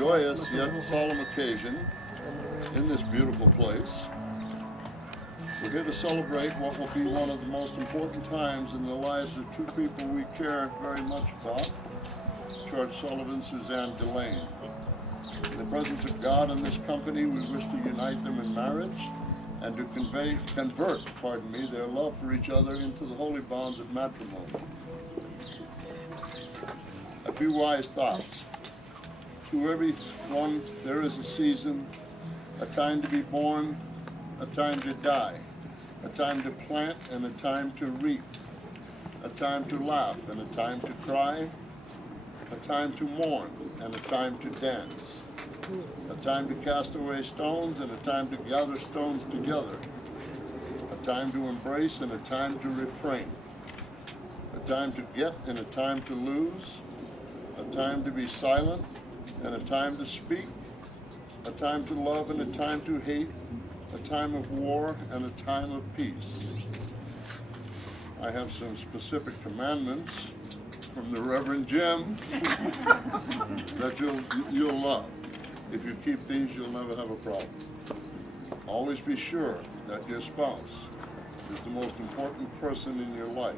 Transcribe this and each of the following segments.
joyous yet solemn occasion in this beautiful place. We're here to celebrate what will be one of the most important times in the lives of two people we care very much about, George Sullivan and Suzanne Delane. In the presence of God and this company, we wish to unite them in marriage and to convert their love for each other into the holy bonds of matrimony. A few wise thoughts. To everyone there is a season, a time to be born, a time to die, a time to plant and a time to reap, a time to laugh and a time to cry, a time to mourn and a time to dance, a time to cast away stones and a time to gather stones together, a time to embrace and a time to refrain, a time to get and a time to lose, a time to be silent and a time to speak, a time to love and a time to hate, a time of war and a time of peace. I have some specific commandments from the Reverend Jim that you'll love. If you keep these, you'll never have a problem. Always be sure that your spouse is the most important person in your life.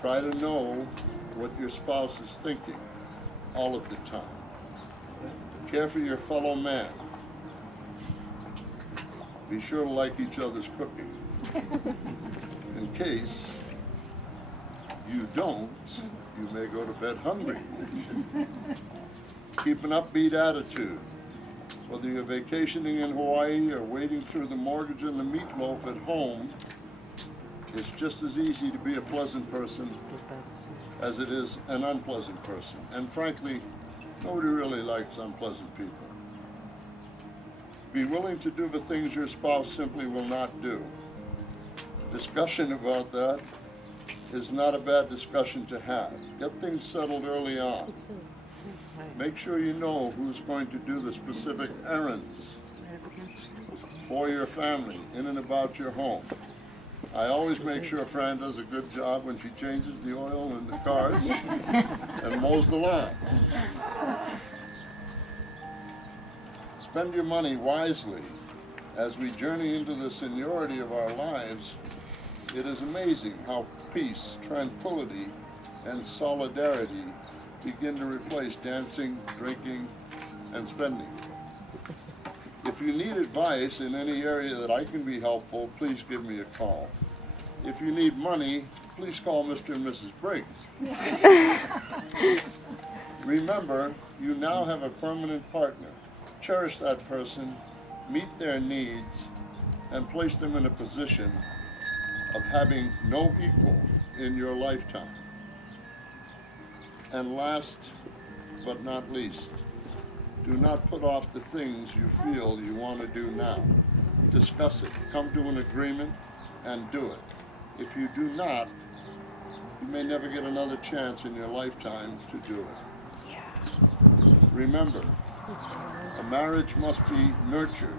Try to know what your spouse is thinking all of the time. Care for your fellow man. Be sure to like each other's cooking. In case you don't, you may go to bed hungry. Keep an upbeat attitude. Whether you're vacationing in Hawaii or wading through the mortgage and the meatloaf at home, it's just as easy to be a pleasant person as it is an unpleasant person. And frankly, nobody really likes unpleasant people. Be willing to do the things your spouse simply will not do. Discussion about that is not a bad discussion to have. Get things settled early on. Make sure you know who's going to do the specific errands for your family in and about your home. I always make sure Fran does a good job when she changes the oil in the cars and mows the lawn. Spend your money wisely. As we journey into the seniority of our lives, it is amazing how peace, tranquility, and solidarity begin to replace dancing, drinking, and spending. If you need advice in any area that I can be helpful, please give me a call. If you need money, please call Mr. and Mrs. Briggs. Remember, you now have a permanent partner. Cherish that person, meet their needs, and place them in a position of having no equal in your lifetime. And last but not least, do not put off the things you feel you want to do now. Discuss it, come to an agreement, and do it. If you do not, you may never get another chance in your lifetime to do it. Remember, a marriage must be nurtured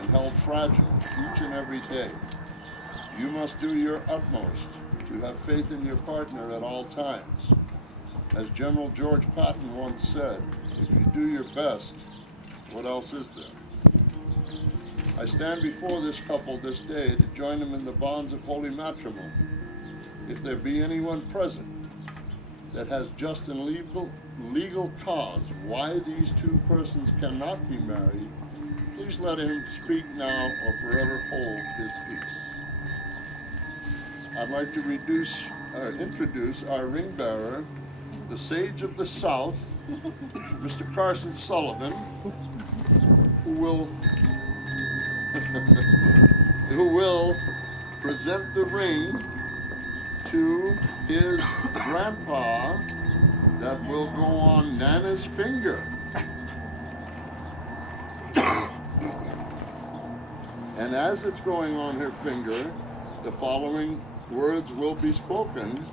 and held fragile each and every day. You must do your utmost to have faith in your partner at all times. As General George Patton once said, if you do your best, what else is there? I stand before this couple this day to join them in the bonds of holy matrimony. If there be anyone present that has just and legal cause why these two persons cannot be married, please let him speak now or forever hold his peace. I'd like to introduce our ring bearer, the Sage of the South, Mr. Carson Sullivan, who will present the ring to his grandpa that will go on Nana's finger. And as it's going on her finger, the following words will be spoken